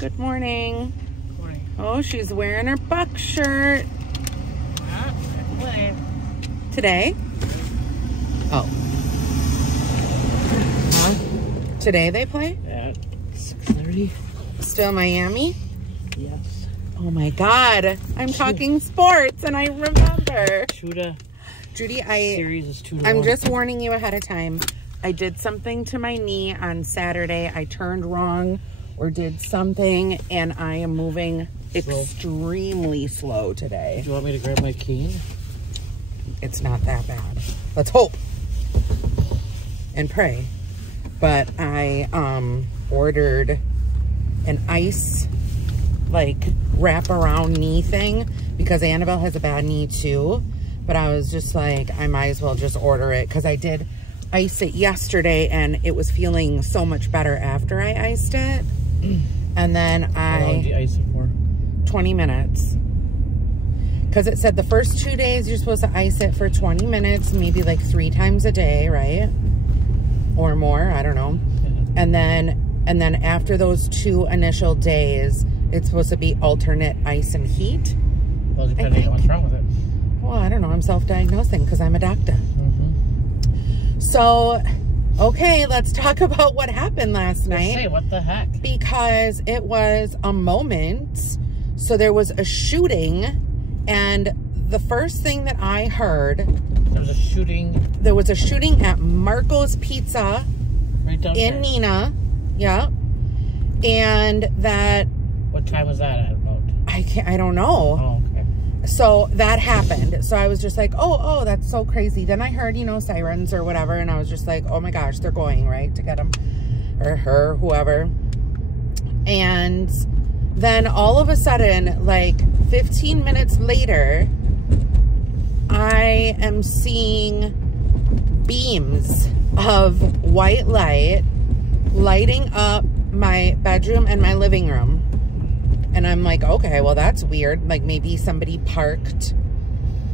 Good morning. Good morning. Oh, she's wearing her Buck shirt. Today? Oh. Huh? Today they play? At 6:30. Still Miami? Yes. Oh my God. I'm talking sports and I remember. Judy, Series is 2-1. I'm just warning you ahead of time. I did something to my knee on Saturday. I turned wrong or did something, and I am moving extremely slow today. Do you want me to grab my cane? It's not that bad. Let's hope and pray. But I ordered an ice wrap around knee thing because Annabelle has a bad knee too. But I was just like, I might as well just order it because I did ice it yesterday and it was feeling so much better after I iced it. And then How long did you ice it for? 20 minutes. Because it said the first 2 days you're supposed to ice it for 20 minutes, maybe like 3 times a day, right? Or more, I don't know. And then after those 2 initial days, it's supposed to be alternate ice and heat. Well, depending on what's wrong with it. Well, I don't know. I'm self-diagnosing because I'm a doctor. Mm-hmm. So, okay, let's talk about what happened last night. Say, what the heck? Because it was a moment. So there was a shooting, and the first thing that I heard... There was a shooting... There was a shooting at Marco's Pizza right down in there. Neenah. Yeah. And that... What time was that at about? I don't know. Oh, okay. So that happened. So I was just like, oh, that's so crazy. Then I heard, sirens or whatever. And I was just like, oh my gosh, they're going, right, to get him or her, whoever. And then all of a sudden, 15 minutes later, I am seeing beams of white light lighting up my bedroom and my living room. And I'm like, okay, well, that's weird. Maybe somebody parked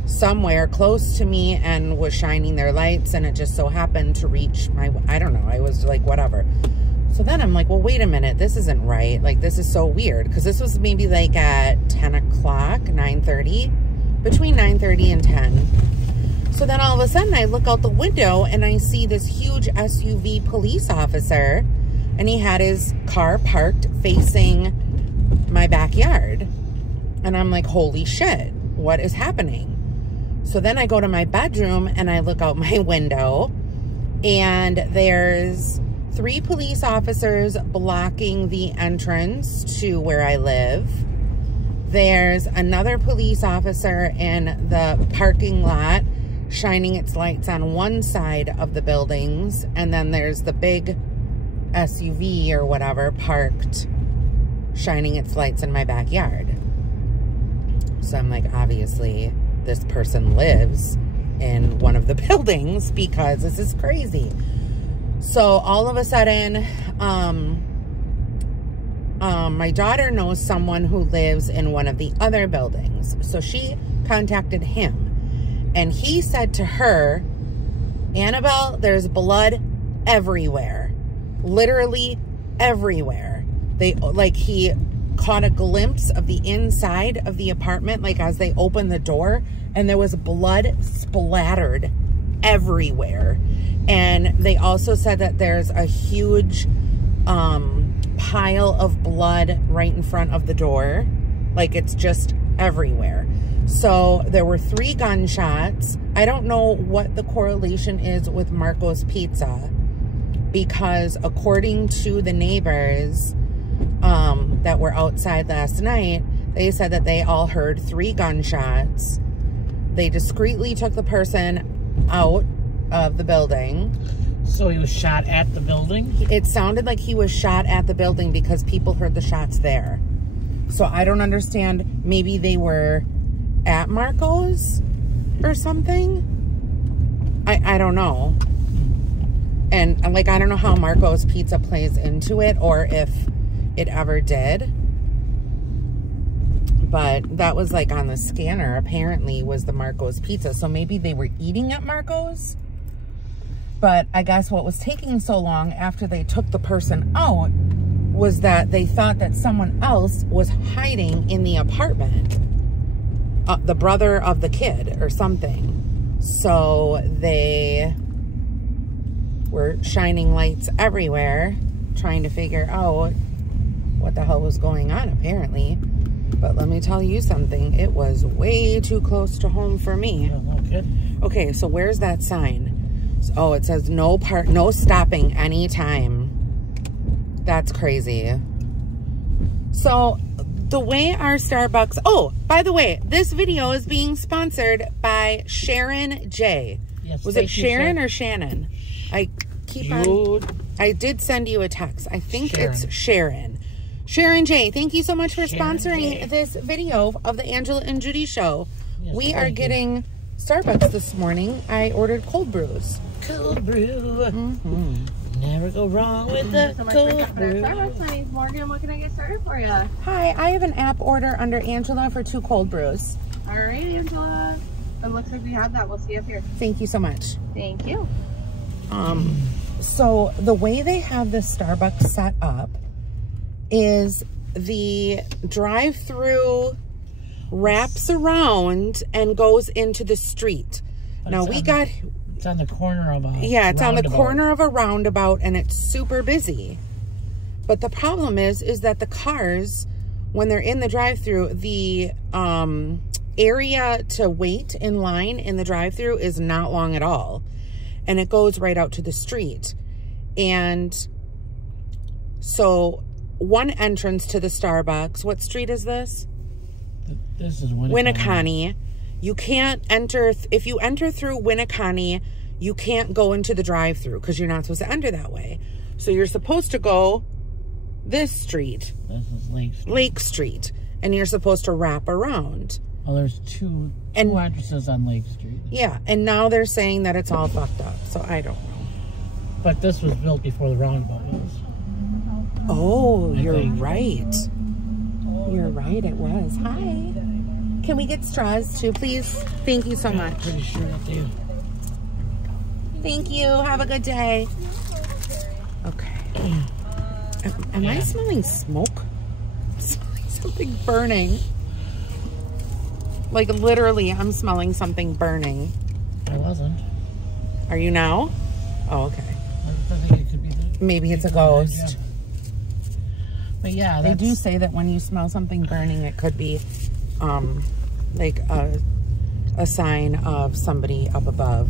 somewhere close to me and was shining their lights, and it just so happened to reach my, I don't know. I was like, whatever. So then I'm like, well, wait a minute. This isn't right. This is so weird. Because this was maybe at 10 o'clock, 9:30, between 9:30 and 10. So then all of a sudden I look out the window and I see this huge SUV police officer, and he had his car parked facing my backyard. And I'm like, holy shit, what is happening? So then I go to my bedroom and I look out my window, and there's 3 police officers blocking the entrance to where I live. There's another police officer in the parking lot shining its lights on one side of the buildings, and then there's the big SUV or whatever parked shining its lights in my backyard. So I'm like, obviously this person lives in one of the buildings because this is crazy. So all of a sudden, my daughter knows someone who lives in one of the other buildings. So she contacted him, and he said to her, Annabelle, there's blood everywhere. Literally everywhere. He caught a glimpse of the inside of the apartment, as they opened the door, and there was blood splattered everywhere. And they also said that there's a huge pile of blood right in front of the door. It's just everywhere. So there were 3 gunshots. I don't know what the correlation is with Marco's Pizza, because according to the neighbors that were outside last night, they said that they all heard 3 gunshots. They discreetly took the person out of the building. So he was shot at the building? It sounded like he was shot at the building because people heard the shots there. So I don't understand. Maybe they were at Marco's or something. I don't know. And I don't know how Marco's Pizza plays into it, or if it ever did. But that was on the scanner, apparently, was the Marco's Pizza. So maybe they were eating at Marco's. But I guess what was taking so long after they took the person out was that they thought that someone else was hiding in the apartment. The brother of the kid or something. So they were shining lights everywhere, trying to figure out what the hell was going on, apparently. But let me tell you something. It was way too close to home for me. Oh, no kidding. Okay, so where's that sign? Oh, it says no stopping anytime. That's crazy. So the way our Starbucks... Oh, by the way, this video is being sponsored by Sharon J. Yes, Was it Sharon or Shannon? I keep on... I did send you a text. I think it's Sharon. Sharon J, thank you so much for sponsoring this video of the Angela and Judy show. Yes, we are getting Starbucks this morning. I ordered cold brews. Cold brew. Never go wrong with the cold brew. Starbucks. My name's Morgan. What can I get started for you? Hi, I have an app order under Angela for 2 cold brews. All right, Angela. It looks like we have that. We'll see you up here. Thank you so much. Thank you. So the way they have this Starbucks set up is the drive-through wraps around and goes into the street. Now we got... It's on the corner of a it's on the corner of a roundabout, and it's super busy. But the problem is that the cars, when they're in the drive-through, the area to wait in line in the drive-through is not long at all. And it goes right out to the street. And so one entrance to the Starbucks, what street is this? This is Winneconne. You can't enter, if you enter through Winneconne, you can't go into the drive-through because you're not supposed to enter that way. So you're supposed to go this street. This is Lake Street. Lake Street. And you're supposed to wrap around. Oh, there's two entrances on Lake Street. Yeah, and now they're saying that it's all fucked up, so I don't know. But this was built before the roundabout was. Oh, you're right. You're right, it was. Hi. Can we get straws too, please? Thank you so much. Pretty sure that they... Thank you. Have a good day. Okay. Am I smelling smoke? I'm smelling something burning. Like literally, I'm smelling something burning. I wasn't. Are you now? Oh, okay. I think it could be maybe it's a ghost. But yeah, they do say that when you smell something burning, it could be like a sign of somebody up above,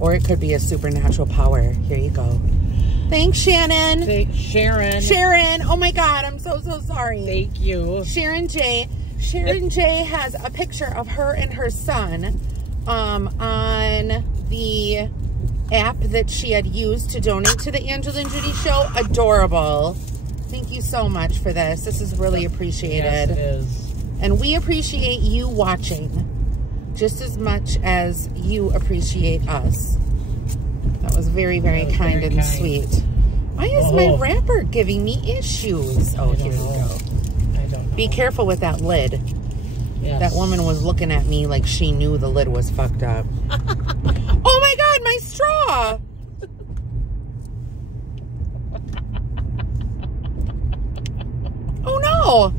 or it could be a supernatural power. Here you go. Thanks, Shannon. Sharon. Sharon. Oh my God, I'm so sorry. Thank you. Sharon J. Sharon J has a picture of her and her son on the app that she had used to donate to the Angela and Judy show. Adorable. Thank you so much for this. This is really appreciated. Yes, it is. And we appreciate you watching just as much as you appreciate us. That was very, very kind and sweet. Why is my wrapper giving me issues? Oh, here we go. I don't know. Be careful with that lid. Yes. That woman was looking at me like she knew the lid was fucked up. Oh my God, my straw! Oh no!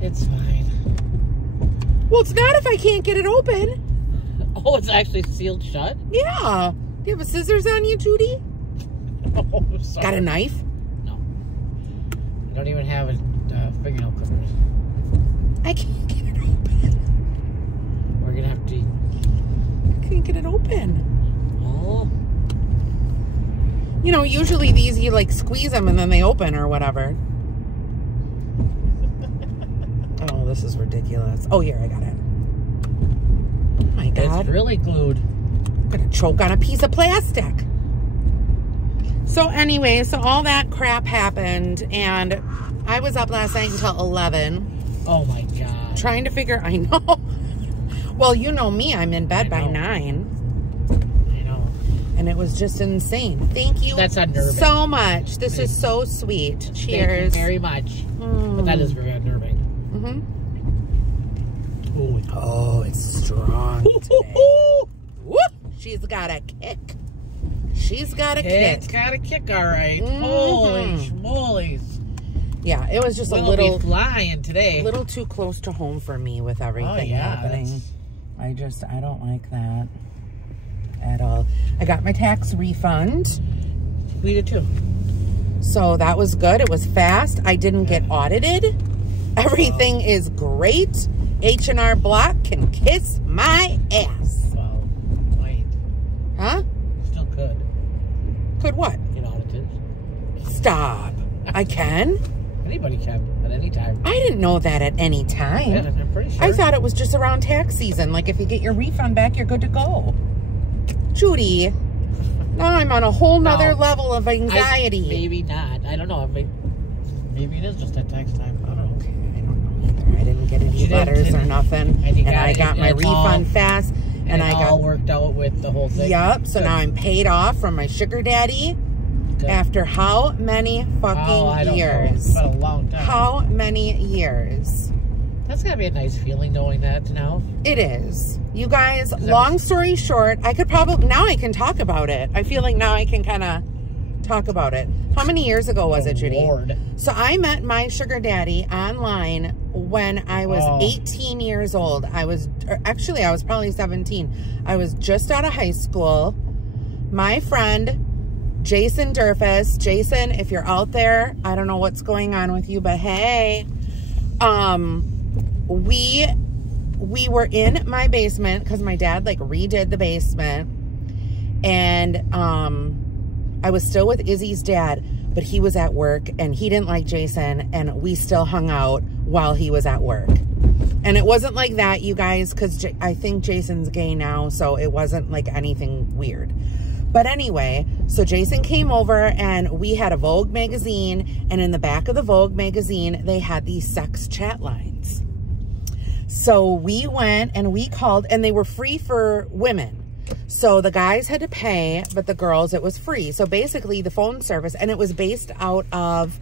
It's fine. Well, it's not if I can't get it open. Oh, it's actually sealed shut? Yeah. Do you have a scissors on you, Judy? Oh, sorry. Got a knife? No. I don't even have a fingernail clippers. I can't get it open. We're gonna have to... I can't get it open. Oh. You know, usually these, you like squeeze them and then they open or whatever. Oh, this is ridiculous. Oh, here, I got it. Oh my God. It's really glued. I'm gonna choke on a piece of plastic. So anyway, so all that crap happened, and I was up last night until 11. Oh my God. Trying to figure, I know. Well, you know me, I'm in bed by 9. I know. And it was just insane. Thank you so much. This is so sweet. Cheers. Thank you very much. But that is very unnerving. Oh, it's strong today. Whoop! She's got a kick. She's got a kick. It's got a kick, all right. Holy schmolies. Yeah, it was just We'll a little be flying today. A little too close to home for me with everything happening. I don't like that at all. I got my tax refund. We did too. So that was good. It was fast. I didn't get audited. Everything is great. H&R Block can kiss my ass. Well, wait. Huh? Still could. Could what? Get audited. Stop. I can? Anybody can at any time. I didn't know that at any time. Yeah, I'm pretty sure. I thought it was just around tax season. Like if you get your refund back, you're good to go. Judy, now I'm on a whole nother level of anxiety. Maybe not. I don't know. Maybe it is just at tax time. I don't know. Okay, I don't know either. I didn't get any letters or nothing. And I got my refund fast. And I got all worked out with the whole thing. Yep. So now I'm paid off from my sugar daddy. Good. After how many fucking years? It's been a long time. How many years? That's gotta be a nice feeling knowing that now. It is. You guys, long story short, I could probably, now I can talk about it. I feel like now I can kind of talk about it. How many years ago was it, Judy? Lord. So I met my sugar daddy online when I was 18 years old. I was probably 17. I was just out of high school. My friend, Jason Durfus. Jason, if you're out there, I don't know what's going on with you, but hey, we were in my basement because my dad like redid the basement, and I was still with Izzy's dad, but he was at work and he didn't like Jason, and we still hung out while he was at work. And it wasn't like that, you guys, because I think Jason's gay now, so it wasn't like anything weird. But anyway, so Jason came over and we had a Vogue magazine, and in the back of the Vogue magazine, they had these sex chat lines. So we went and we called, and they were free for women. So the guys had to pay, but the girls, it was free. So basically the phone service, and it was based out of,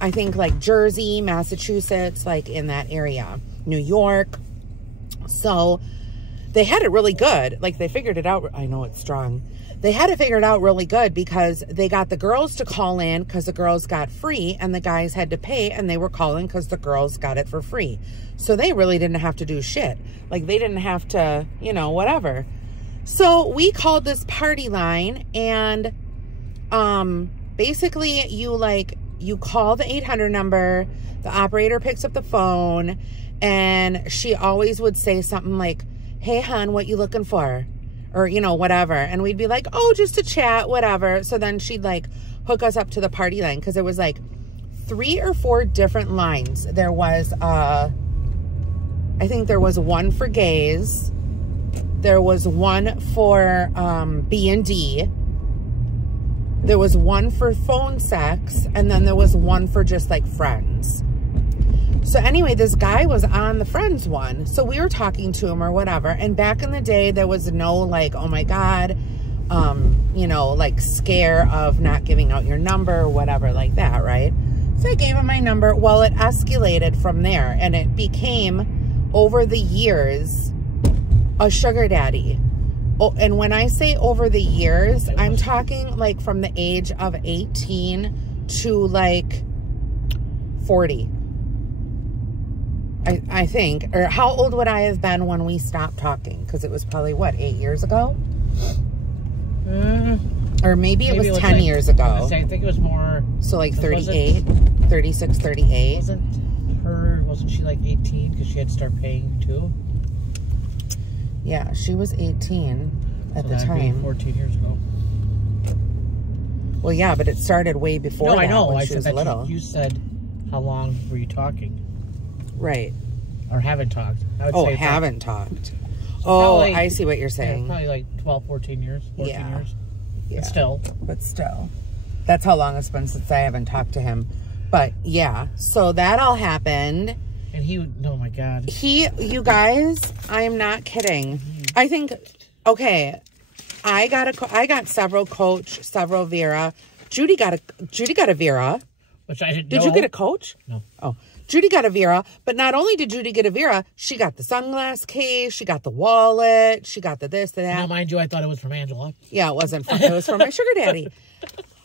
I think like Jersey, Massachusetts, like in that area, New York. So they had it really good. Like they figured it out. I know it's strong. They had to figure it out really good because they got the girls to call in because the girls got free, and the guys had to pay, and they were calling because the girls got it for free. So they really didn't have to do shit. Like they didn't have to, you know, whatever. So we called this party line, and basically you call the 800 number, the operator picks up the phone, and she always would say something like, "Hey, hon, what you looking for?" Or, you know, whatever. And we'd be like, "Oh, just to chat, whatever." So then she'd like hook us up to the party line, because there was like 3 or 4 different lines. There was, I think there was one for gays. There was one for B&D. There was one for phone sex. And then there was one for just like friends. So anyway, this guy was on the friends one. So we were talking to him or whatever. And back in the day, there was no like, oh my God, you know, like scare of not giving out your number or whatever like that, right? So I gave him my number. Well, it escalated from there, and it became, over the years, a sugar daddy. Oh, and when I say over the years, I'm talking like from the age of 18 to like 40. I think. Or how old would I have been when we stopped talking? Because it was probably, what, 8 years ago? Or maybe it was 10 years ago. I think it was more. So like 38, 36, 38. Wasn't she like 18 because she had to start paying too? Yeah, she was 18 at the time. 14 years ago. Well, yeah, but it started way before that. I know. When she was little. You said, how long were you talking? Right. Or haven't talked. I would say haven't talked. So oh, probably, I see what you're saying. Yeah, probably like 12, 14 years. 14 years. Yeah. But still. That's how long it's been since I haven't talked to him. But yeah, so that all happened. And he, oh my God. You guys, I am not kidding. I think, okay, I got several Coach, several Vera. Judy got a Vera. Which I didn't Did know. you get a Coach? No. Oh, Judy got a Vera, but not only did Judy get a Vera, she got the sunglass case, she got the wallet, she got the this, the that. Now, mind you, I thought it was from Angela. Yeah, it wasn't from, it was from my sugar daddy.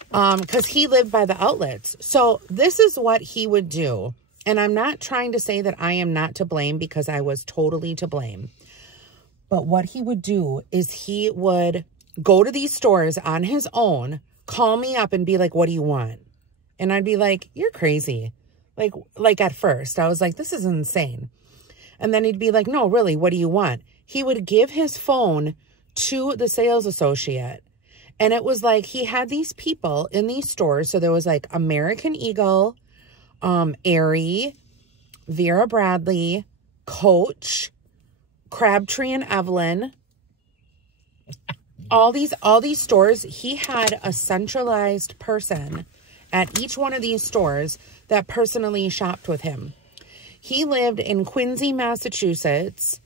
Because he lived by the outlets. So this is what he would do. And I'm not trying to say that I am not to blame, because I was totally to blame. But what he would do is he would go to these stores on his own, call me up and be like, what do you want? And I'd be like, you're crazy. Like at first, I was like, this is insane. And then he'd be like, no, really, what do you want? He would give his phone to the sales associate. And it was like he had these people in these stores. So there was like American Eagle, Aerie, Vera Bradley, Coach, Crabtree and Evelyn. All these stores, he had a centralized person at each one of these stores that personally shopped with him. He lived in Quincy, Massachusetts,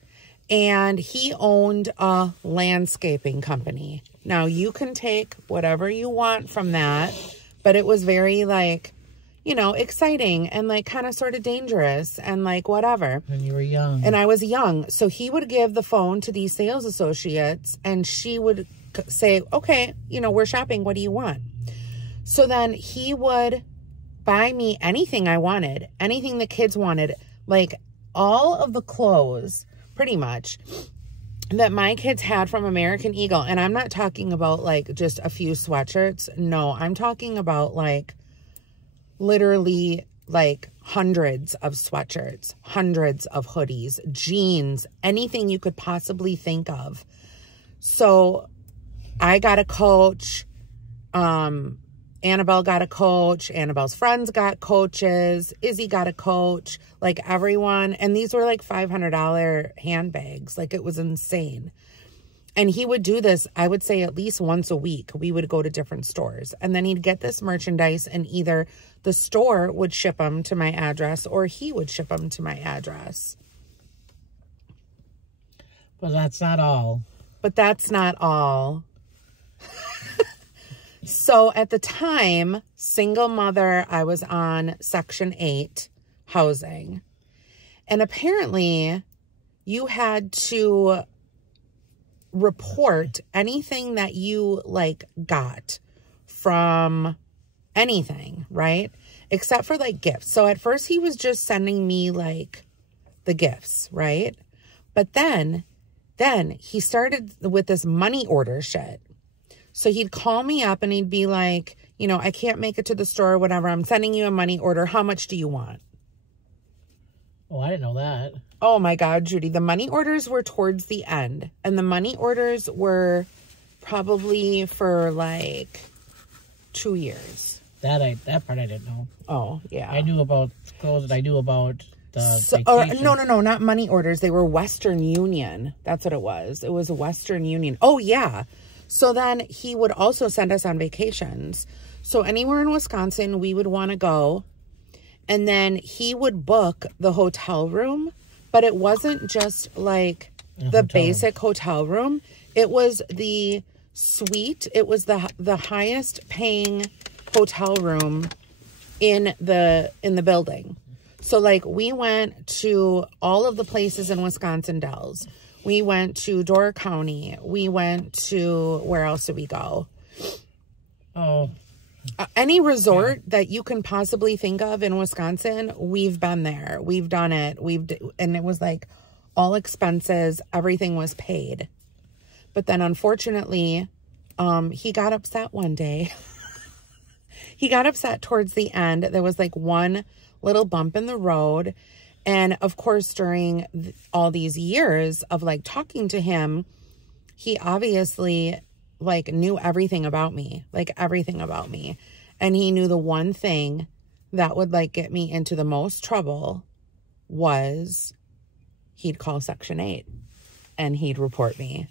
and he owned a landscaping company. Now, you can take whatever you want from that, but it was very, like, you know, exciting and, like, kind of sort of dangerous and, like, whatever. When you were young. And I was young. So he would give the phone to these sales associates, and she would say, okay, you know, we're shopping. What do you want? So then he would buy me anything I wanted, anything the kids wanted, like all of the clothes, pretty much, that my kids had from American Eagle. And I'm not talking about like just a few sweatshirts. No, I'm talking about like literally like hundreds of sweatshirts, hundreds of hoodies, jeans, anything you could possibly think of. So I got a Coach. Annabelle got a Coach. Annabelle's friends got Coaches. Izzy got a Coach. Like everyone. And these were like $500 handbags. Like it was insane. And he would do this, I would say at least once a week. We would go to different stores. And then he'd get this merchandise, and either the store would ship them to my address or he would ship them to my address. But that's not all. But that's not all. So at the time, single mother, I was on Section 8 housing. And apparently you had to report anything that you like got from anything, right? Except for like gifts. So at first he was just sending me like the gifts, right? But then he started with this money order shit. So he'd call me up and he'd be like, you know, I can't make it to the store or whatever. I'm sending you a money order. How much do you want? Oh, I didn't know that. Oh my God, Judy. The money orders were towards the end. And the money orders were probably for like 2 years. That part I didn't know. Oh, yeah. I knew about clothes and I knew about the vacation. No, not money orders. They were Western Union. That's what it was. It was a Western Union. Oh, yeah. So then he would also send us on vacations. So anywhere in Wisconsin we would want to go. And then he would book the hotel room. But it wasn't just like the basic hotel room. It was the suite. It was the highest paying hotel room in the building. So like we went to all of the places in Wisconsin Dells. We went to Door County. We went to, where else did we go? Oh. Any resort that you can possibly think of in Wisconsin, we've been there. We've done it. And it was like all expenses, everything was paid. But then unfortunately, he got upset one day. He got upset towards the end. There was like one little bump in the road. And of course, during all these years of like talking to him, he obviously like knew everything about me, like everything about me. And he knew the one thing that would like get me into the most trouble was he'd call Section 8 and he'd report me.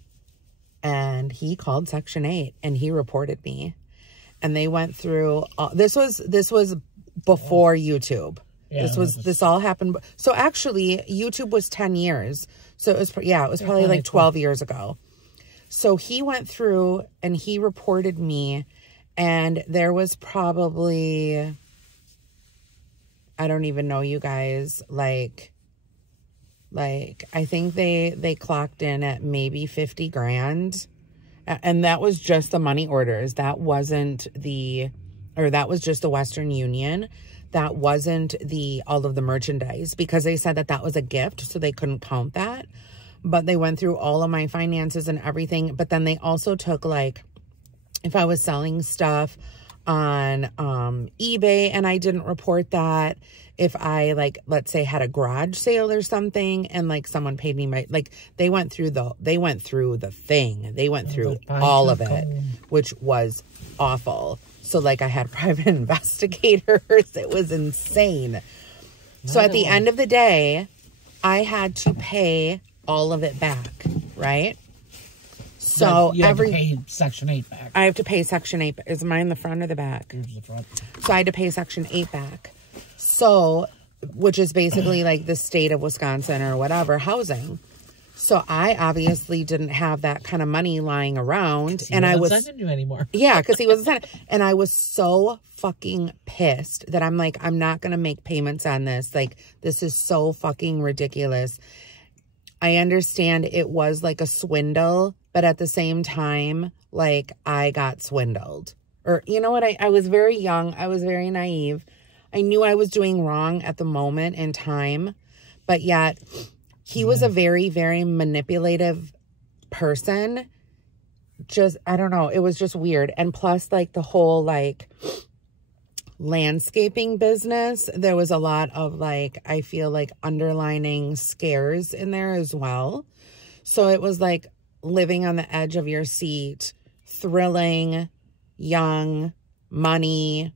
And he called Section 8 and he reported me. And they went through this was before YouTube. Yeah, this all happened. So actually YouTube was 10 years. So it was probably like 12 years ago. So he went through and he reported me, and there was probably I don't even know, you guys, like I think they clocked in at maybe 50 grand. And that was just the money orders. That wasn't that was just the Western Union. That wasn't all of the merchandise, because they said that was a gift, so they couldn't count that. But they went through all of my finances and everything. But then they also took, like, if I was selling stuff on eBay and I didn't report that, if I, like, let's say had a garage sale or something and, like, someone paid me they went through the thing. They went through all of it, which was awful. So, like, I had private investigators. It was insane. So at the end of the day, I had to pay all of it back, right? So you have to pay Section 8 back. I have to pay Section 8. Is mine the front or the back? Here's the front. So I had to pay Section 8 back. So, which is basically like the state of Wisconsin or whatever housing. So I obviously didn't have that kind of money lying around. And I was sending you anymore. Yeah, because he wasn't sending. And I was so fucking pissed that I'm like, I'm not going to make payments on this. Like, this is so fucking ridiculous. I understand it was like a swindle, but at the same time, like, I got swindled. Or, you know what? I was very young. I was very naive. I knew I was doing wrong at the moment in time, but yet he was a very, very manipulative person. Just, I don't know. It was just weird. And plus, like, the whole, like, landscaping business, there was a lot of, like, I feel like underlining scares in there as well. So it was like living on the edge of your seat, thrilling, young, money.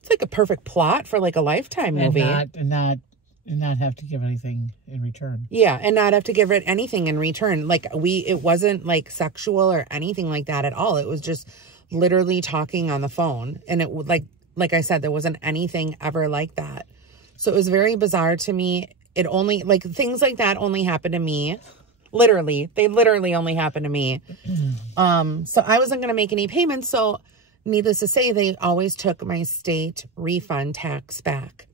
It's like a perfect plot for like a Lifetime movie. And not have to give anything in return. Yeah, and not have to give it anything in return. Like, it wasn't like sexual or anything like that at all. It was just literally talking on the phone. And it would, like I said, there wasn't anything ever like that. So it was very bizarre to me. It only, like, things like that only happened to me. Literally. They literally only happened to me. So I wasn't going to make any payments. So needless to say, they always took my state refund tax back.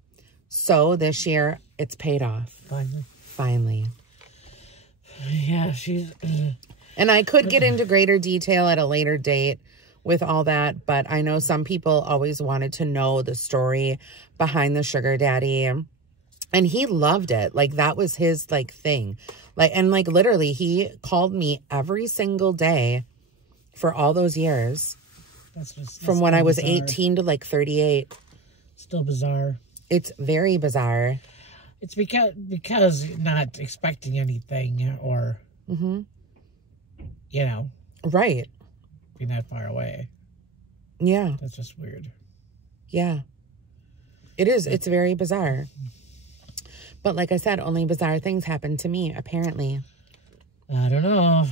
So this year, it's paid off. Finally. Yeah, she's... And I could get into greater detail at a later date with all that, but I know some people always wanted to know the story behind the sugar daddy. And he loved it. Like, that was his, like, thing. Like, and, like, literally, he called me every single day for all those years. That's from when I was bizarre. 18 to, like, 38. Still bizarre. It's very bizarre. It's because you're not expecting anything or, you know. Right. Being that far away. Yeah. That's just weird. Yeah. It is. It's very bizarre. But like I said, only bizarre things happen to me, apparently. I don't know.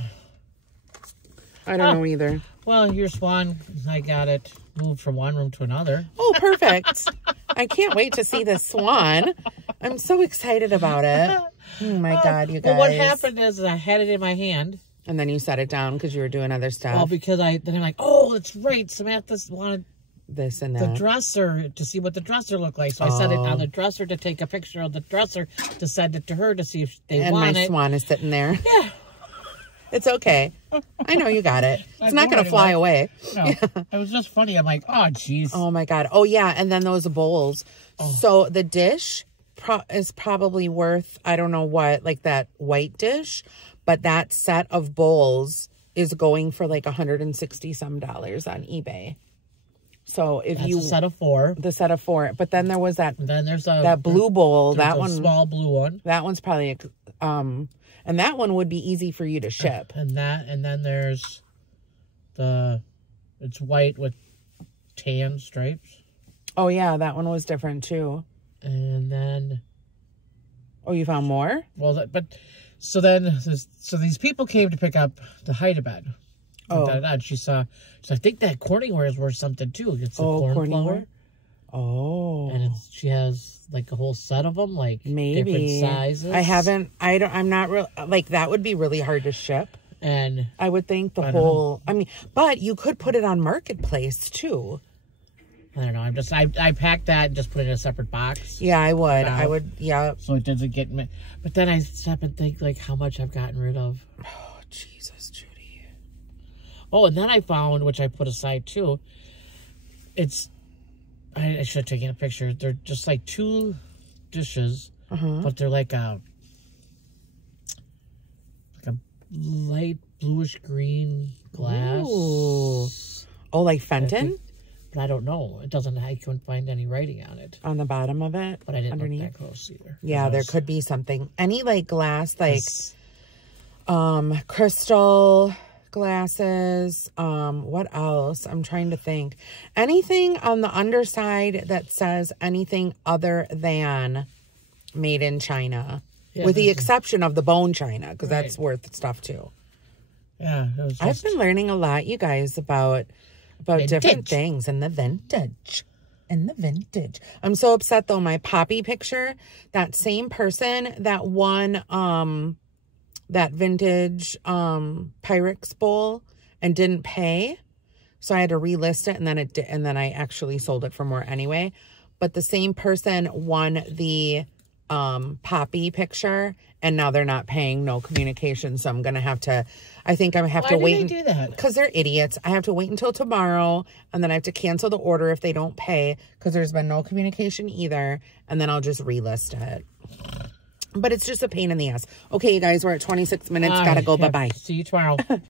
I don't know either. Well, your swan, I got it moved from one room to another. Oh, perfect. I can't wait to see this swan. I'm so excited about it. Oh, my God, you guys. Well, what happened is I had it in my hand. And then you set it down because you were doing other stuff. Well, because I'm like, oh, that's right. Samantha wanted this and that. The dresser, to see what the dresser looked like. So I set it on the dresser to take a picture of the dresser to send it to her to see if they want it. And my swan is sitting there. Yeah. It's okay. I know you got it. It's not going to fly away. No, it was just funny. I'm like, oh, jeez. Oh, my God. Oh, yeah. And then those bowls. Oh. So the dish is probably worth, I don't know what, like that white dish. But that set of bowls is going for like $160 some on eBay. So if That's a set of 4. The set of 4. But then there was that. And then there's that blue bowl. That one, small blue one. That one's probably and that one would be easy for you to ship. And then there's it's white with tan stripes. Oh yeah, that one was different too. And then, oh, you found more? Well, so these people came to pick up the hide-a-bed. Oh. And she's like, I think that Corningware is worth something too. It's a corn flour. Oh. And she has like a whole set of them, like maybe different sizes. I'm not real, like that would be really hard to ship. And I would think I mean, but you could put it on Marketplace too. I don't know. I packed that and just put it in a separate box. Yeah, I would. I would, yeah. So it doesn't get me. But then I stop and think, like, how much I've gotten rid of. Oh, Jesus, Judy. Oh, and then I found, which I put aside, too. It's, I should have taken a picture. They're just like 2 dishes, but they're like a light bluish green glass. Ooh. Oh, like Fenton? But I don't know. It doesn't. I couldn't find any writing on it. On the bottom of it? But I didn't underneath? look that close either. Yeah, there could be something. Any, like, glass, like, crystal glasses. What else? I'm trying to think. Anything on the underside that says anything other than made in China. Yeah, with the exception of the bone china, because that's worth stuff, too. Yeah, it was just... I've been learning a lot, you guys, about different things and the vintage. I'm so upset, though. My Poppy picture, that same person that won that vintage Pyrex bowl and didn't pay, so I had to relist it, and then I actually sold it for more anyway. But the same person won the Poppy picture, and now they're not paying, no communication. So I'm gonna have to, I think I have to wait. Why do they do that? Because they're idiots. I have to wait until tomorrow, and then I have to cancel the order if they don't pay, because there's been no communication either, and then I'll just relist it. But it's just a pain in the ass. Okay, you guys, we're at 26 minutes. Gotta go. Bye-bye. See you tomorrow.